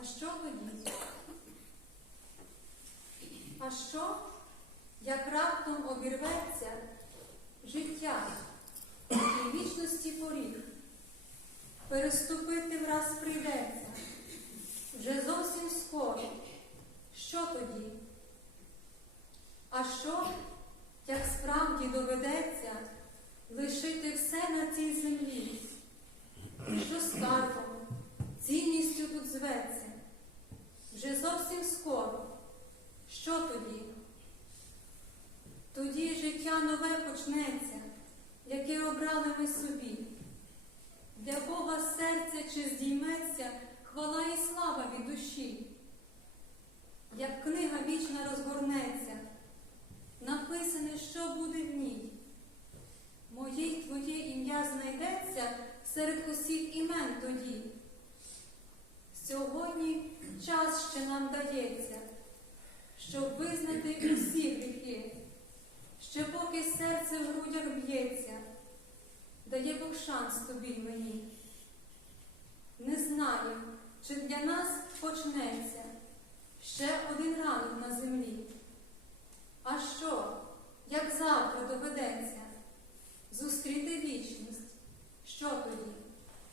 А що тоді? А що, як раптом обірветься життя і вічності поріг? Переступити враз прийдеться вже зовсім скоро. Що тоді? А що, як справді доведеться лишити все на цій землі, що скарбом, цінністю тут зветься, вже зовсім скоро. Що тоді? Тоді життя нове почнеться, яке обрали ми собі. Для Бога серця чи здійметься хвала і слава від душі. Як книга вічна розгорнеться, написане, що буде в ній. Моє й твоє ім'я знайдеться серед усіх імен тоді. Сьогодні час ще нам дається, щоб визнати усі гріхи, ще поки серце в грудях б'ється, дає Бог шанс тобі й мені. Не знаю, чи для нас почнеться ще один ранок на землі. А що, як завтра доведеться зустріти вічність?